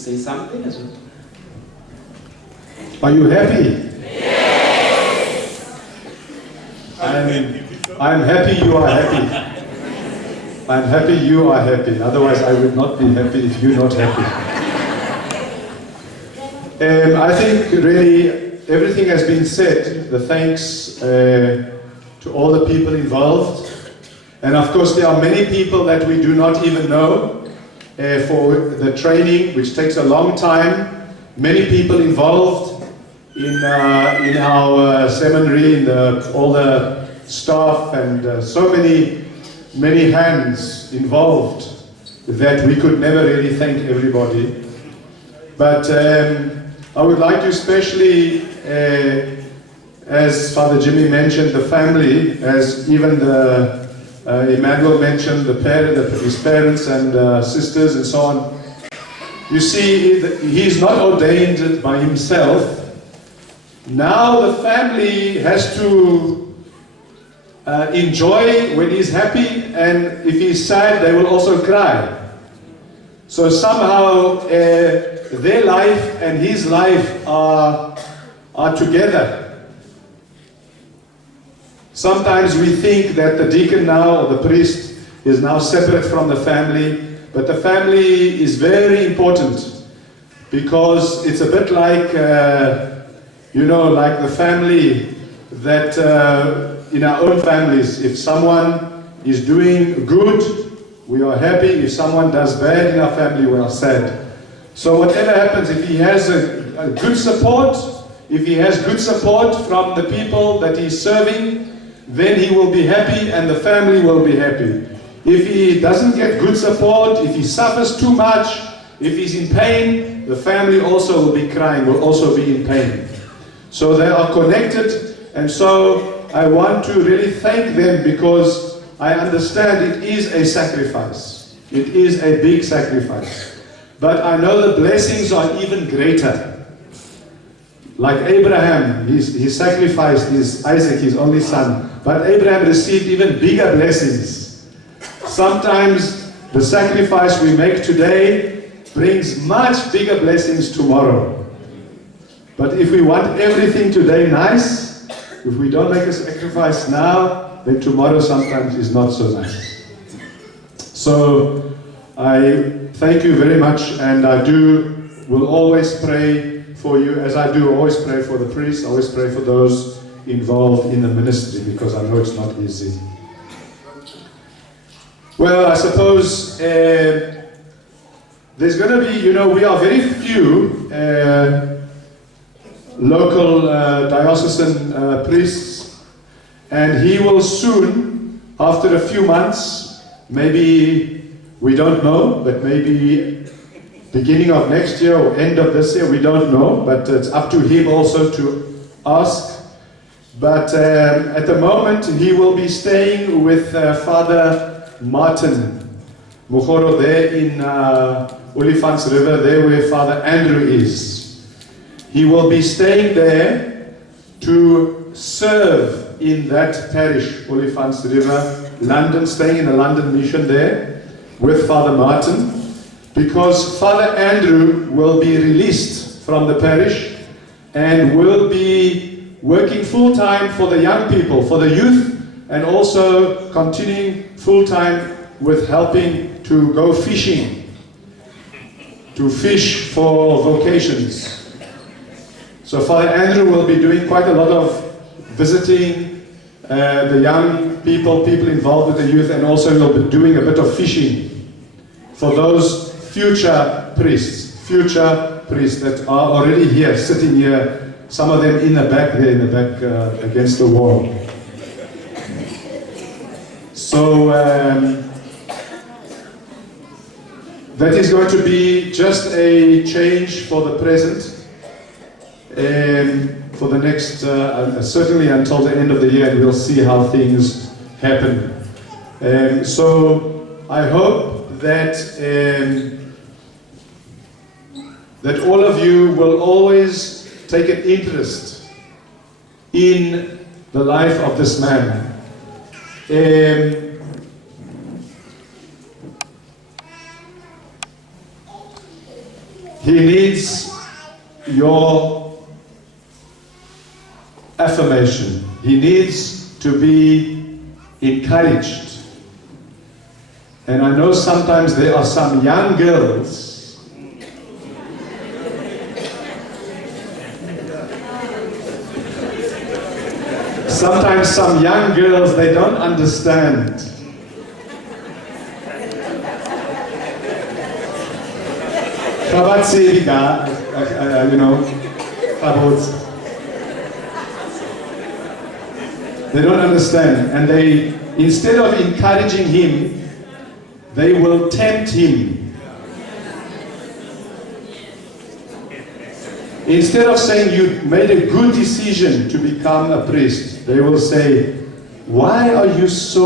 say something as well. Are you happy? Yes! I'm happy you are happy. I'm happy you are happy. Otherwise I would not be happy if you're not happy. I think really everything has been said. The thanks to all the people involved. And of course there are many people that we do not even know for the training, which takes a long time. Many people involved in our seminary, all the staff, and so many hands involved that we could never really thank everybody. But I would like to especially, as Father Jimmy mentioned, the family, as even Emmanuel mentioned, his parents and sisters and so on. You see, he's not ordained by himself. Now the family has to enjoy when he's happy, and if he's sad, they will also cry. So somehow their life and his life are together. Sometimes we think that the deacon now, or the priest, is now separate from the family, but the family is very important, because it's a bit like, like the family that in our own families, if someone is doing good, we are happy. If someone does bad in our family, we are sad. So whatever happens, if he has a good support, if he has good support from the people that he's serving, then he will be happy and the family will be happy. If he doesn't get good support, if he suffers too much, if he's in pain, the family also will be crying, will also be in pain. So they are connected, and so I want to really thank them, because I understand it is a sacrifice. It is a big sacrifice. But I know the blessings are even greater. Like Abraham, he sacrificed Isaac, his only son. But Abraham received even bigger blessings. Sometimes the sacrifice we make today brings much bigger blessings tomorrow. But if we want everything today nice, if we don't make a sacrifice now, then tomorrow sometimes is not so nice. So I thank you very much, and I will always pray for you, as I do always pray for the priests, always pray for those involved in the ministry, because I know it's not easy. Well, I suppose there's going to be, we are very few local diocesan priests, and he will soon, after a few months, maybe, we don't know, but maybe beginning of next year or end of this year, we don't know, but it's up to him also to ask. But at the moment, he will be staying with Father Martin Mugoro there in Olifants River, there where Father Andrew is. He will be staying there to serve in that parish, Olifants River, London, staying in the London mission there with Father Martin, because Father Andrew will be released from the parish and will be working full-time for the young people, for the youth, and also continuing full-time with helping to go fishing, to fish for vocations. So Father Andrew will be doing quite a lot of visiting the young people involved with the youth, and also he'll be doing a bit of fishing for those future priests that are already here, sitting here, some of them in the back there, in the back against the wall. So that is going to be just a change for the present, for the next, certainly until the end of the year, and we'll see how things happen. So I hope that that all of you will always take an interest in the life of this man. He needs your affirmation. He needs to be encouraged. And I know sometimes there are some young girls sometimes some young girls, they don't understand. You know, they don't understand, and they, instead of encouraging him, they will tempt him. Instead of saying you made a good decision to become a priest, they will say, why are you so...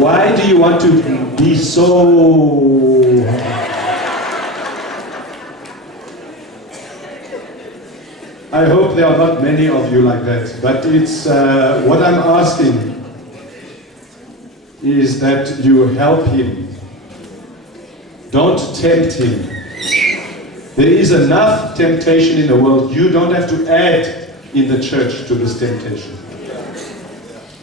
Why do you want to be so... I hope there are not many of you like that, but it's what I'm asking is that you help him. Don't tempt him. There is enough temptation in the world. You don't have to add in the church to this temptation.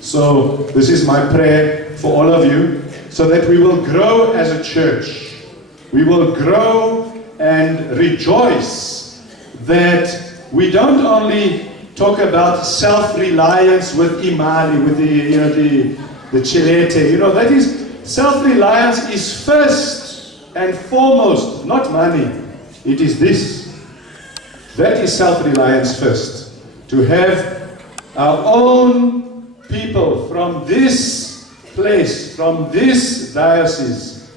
So this is my prayer for all of you, so that we will grow as a church. We will grow and rejoice that we don't only talk about self-reliance with imali, with the chilete. You know, that is, self-reliance is first and foremost, not money. It is this. That is self-reliance first. To have our own people from this place, from this diocese,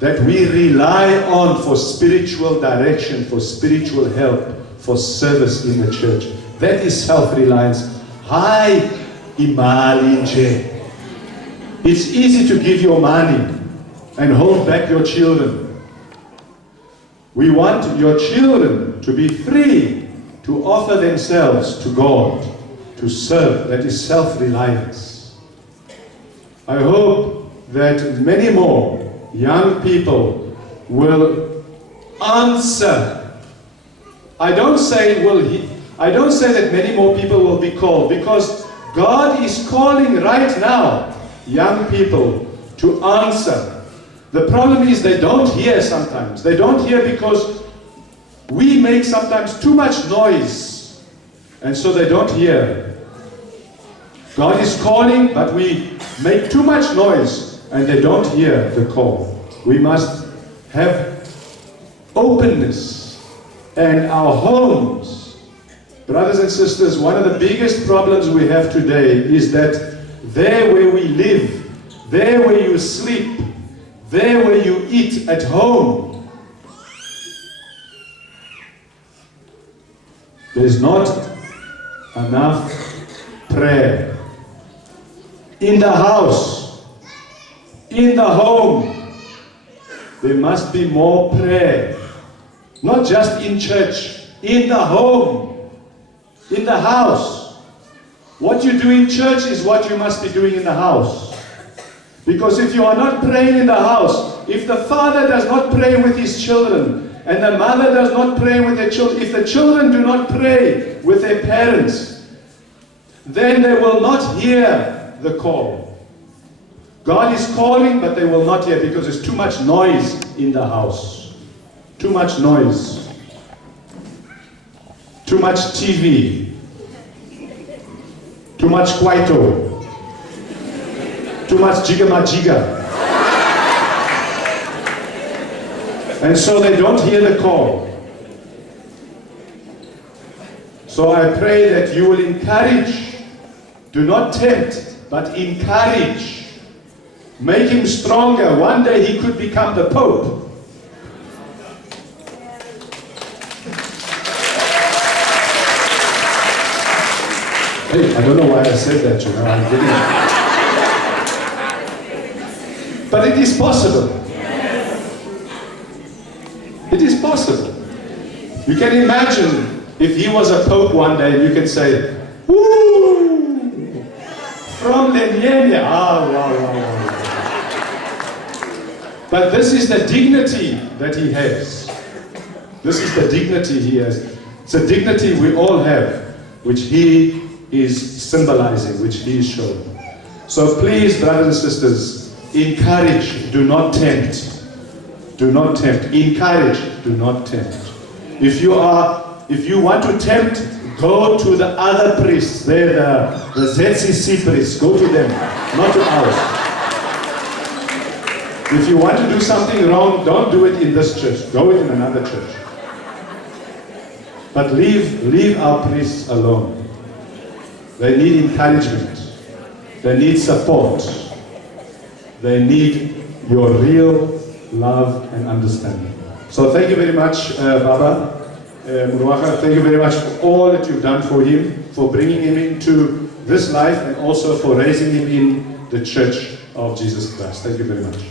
that we rely on for spiritual direction, for spiritual help, for service in the church. That is self-reliance. Hi, imalinje. It's easy to give your money and hold back your children. We want your children to be free to offer themselves to God, to serve. That is self-reliance. I hope that many more young people will answer. I don't say that many more people will be called, because God is calling right now young people to answer. The problem is they don't hear sometimes. They don't hear because we make sometimes too much noise, and so they don't hear. God is calling, but we make too much noise and they don't hear the call. We must have openness, and our homes, brothers and sisters, one of the biggest problems we have today is that there where we live, there where you sleep, there where you eat at home, there's not enough prayer. In the house, in the home, there must be more prayer. Not just in church, in the home, in the house. What you do in church is what you must be doing in the house. Because if you are not praying in the house, if the father does not pray with his children, and the mother does not pray with their children, if the children do not pray with their parents, then they will not hear the call. God is calling, but they will not hear because there's too much noise in the house. Too much noise. Too much TV. Too much kwaito. Too much jigga-ma-jigga. And so they don't hear the call. So I pray that you will encourage. Do not tempt, but encourage. Make him stronger. One day he could become the Pope. Hey, I don't know why I said that, you know, I'm kidding. But it is possible. It is possible. You can imagine If he was a pope one day, you can say, woo! From Lenyenya. Ah, wow, wow, wow. But this is the dignity that he has. This is the dignity he has. It's a dignity we all have, which he is symbolizing, which he is showing. So please, brothers and sisters, encourage, do not tempt. Do not tempt. Encourage, do not tempt. If you want to tempt, go to the other priests. They're the ZCC priests. Go to them, not to ours. If you want to do something wrong, don't do it in this church. Go it in another church. But leave our priests alone. They need encouragement. They need support. They need your real love and understanding. So thank you very much, Baba. Muruaga, thank you very much for all that you've done for him, for bringing him into this life, and also for raising him in the Church of Jesus Christ. Thank you very much.